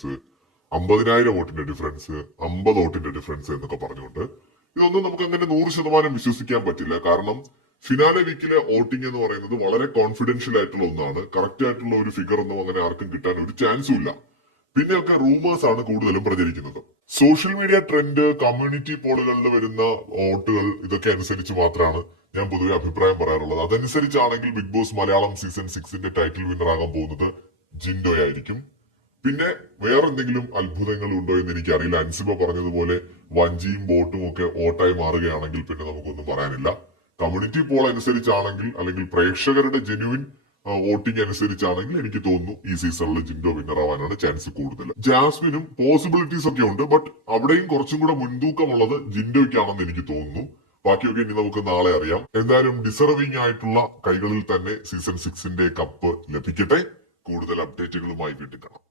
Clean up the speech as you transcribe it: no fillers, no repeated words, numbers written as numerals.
Difference, 50,000 വോട്ടിന്റെ difference, 50 വോട്ടിന്റെ difference എന്നൊക്കെ പറഞ്ഞുകൊണ്ട് ഇതൊന്നും നമുക്ക് അങ്ങനെ 100% വിശ്വസിക്കാൻ പറ്റില്ല. കാരണം ഫിനാലെ വീക്കിലെ വോട്ടിംഗ് എന്ന് പറയുന്നത് വളരെ കോൺഫിഡൻഷ്യൽ ആയിട്ടുള്ള ഒന്നാണ്. കറക്റ്റ് ആയിട്ടുള്ള ഒരു ഫിഗർ ഒന്നും അങ്ങനെ ആർക്കും കിട്ടാൻ ഒരു ചാൻസും ഇല്ല. പിന്നെയൊക്കെ റൂമേഴ്സ് ആണ് കൂടുതലും പ്രചരിക്കുന്നത്. സോഷ്യൽ മീഡിയ ട്രെൻഡ്, കമ്മ്യൂണിറ്റി പോളുകളിൽ വരുന്ന വോട്ടുകൾ ഇതൊക്കെ അനുസരിച്ച് മാത്രമാണ് ഞാൻ പൊതുവെ അഭിപ്രായം പറയാറുള്ളത്. അതനുസരിച്ചാണെങ്കിൽ ബിഗ് ബോസ് മലയാളം സീസൺ 6ന്റെ ടൈറ്റിൽ വിന്നർ ആകാൻ പോകുന്നത് ജിൻഡോയായിരിക്കും. പിന്നെ വേറെന്തെങ്കിലും അത്ഭുതങ്ങൾ ഉണ്ടോ എന്ന് എനിക്കറിയില്ല. അൻസിബ പറഞ്ഞതുപോലെ വഞ്ചിയും ബോട്ടും ഒക്കെ വോട്ടായി മാറുകയാണെങ്കിൽ പിന്നെ നമുക്കൊന്നും പറയാനില്ല. കമ്മ്യൂണിറ്റി പോൾ അനുസരിച്ചാണെങ്കിൽ അല്ലെങ്കിൽ പ്രേക്ഷകരുടെ ജെന്യുവിൻ വോട്ടിംഗ് അനുസരിച്ചാണെങ്കിൽ എനിക്ക് തോന്നുന്നു ഈ സീസണിൽ ജിൻഡോ വിന്നർ ആവാനാണ് ചാൻസ് കൂടുതൽ. ജാസ്മിനും പോസിബിലിറ്റീസ് ഒക്കെ ഉണ്ട്, ബട്ട് അവിടെയും കുറച്ചും കൂടെ മുൻതൂക്കമുള്ളത് ജിൻഡോയ്ക്കാണെന്ന് എനിക്ക് തോന്നുന്നു. ബാക്കിയൊക്കെ ഇനി നമുക്ക് നാളെ അറിയാം. എന്തായാലും ഡിസർവിംഗ് ആയിട്ടുള്ള കൈകളിൽ തന്നെ സീസൺ 6ന്റെ കപ്പ് ലഭിക്കട്ടെ. കൂടുതൽ അപ്ഡേറ്റുകളുമായി വീണ്ടും കാണാം.